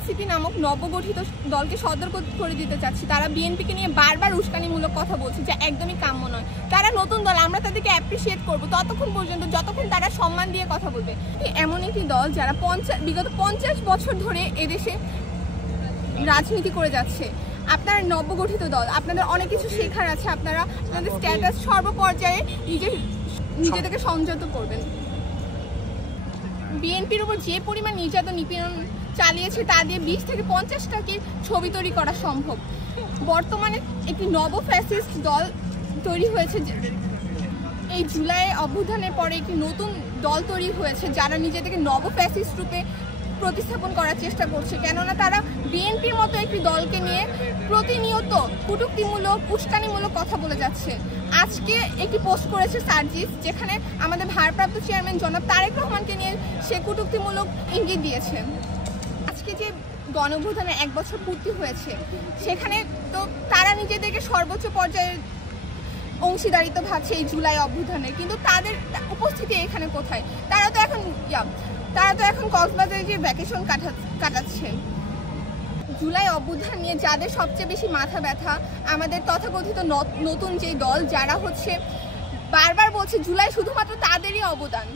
NCP নামক নবগঠিত দলকে সতর্ক করে দিতে চাচ্ছি, তারা বিএনপিকে নিয়ে বারবার উস্কানিমূলক কথা বলছে, যা একদমই কাম্য নয়। তারা নতুন দল, আমরা তাদেরকে অ্যাপ্রিসিয়েট করবো ততক্ষণ পর্যন্ত যতক্ষণ তারা সম্মান দিয়ে কথা বলবে। এমন একটি দল যারা বিগত 50 বছর ধরে এদেশে রাজনীতি করে যাচ্ছে। আপনারা নবগঠিত দল, আপনাদের অনেক কিছু শেখার আছে, আপনারা আপনাদের স্ট্যাটাস সর্বপর্যায়ে নিজেদেরকে সংযত করবেন। বিএনপির উপর যে পরিমাণ নির্যাতন নিপীড়ন চালিয়েছে তা দিয়ে 20 থেকে 50টাকে ছবি তৈরি করা সম্ভব। বর্তমানে একটি নব ফ্যাসিস্ট দল তৈরি হয়েছে। এই জুলাই অভ্যুত্থানের পরে একটি নতুন দল তৈরি হয়েছে যারা নিজেদেরকে নব ফ্যাসিস্ট রূপে প্রতিস্থাপন করার চেষ্টা করছে, কেননা তারা বিএনপির মতো একটি দলকে নিয়ে প্রতিনিয়ত কটূক্তিমূলক উস্কানিমূলক কথা বলে যাচ্ছে। আজকে একটি পোস্ট করেছে সার্জিস, যেখানে আমাদের ভারপ্রাপ্ত চেয়ারম্যান জনাব তারেক রহমানকে নিয়ে সে কটূক্তিমূলক ইঙ্গিত দিয়েছে। আজকে যে গণঅভ্যুত্থানের 1 বছর পূর্তি হয়েছে, সেখানে তো তারা নিজেদেরকে সর্বোচ্চ পর্যায়ের অংশীদারিত্ব ভাবছে এই জুলাই অভ্যুত্থানে, কিন্তু তাদের উপস্থিতি এখানে কোথায়? তারা তো এখন কক্সবাজারে যে ভ্যাকেশন কাটাচ্ছে। জুলাই অভ্যুত্থান নিয়ে যাদের সবচেয়ে বেশি মাথা ব্যথা, আমাদের তথাকথিত নতুন যে দল যারা বারবার বলছে জুলাই শুধুমাত্র তাদেরই অবদান,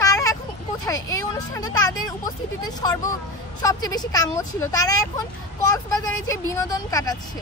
তারা এখন কোথায়? এই অনুষ্ঠানে তাদের উপস্থিতিতে সবচেয়ে বেশি কাম্য ছিল। তারা এখন কক্সবাজারে যে বিনোদন কাটাচ্ছে।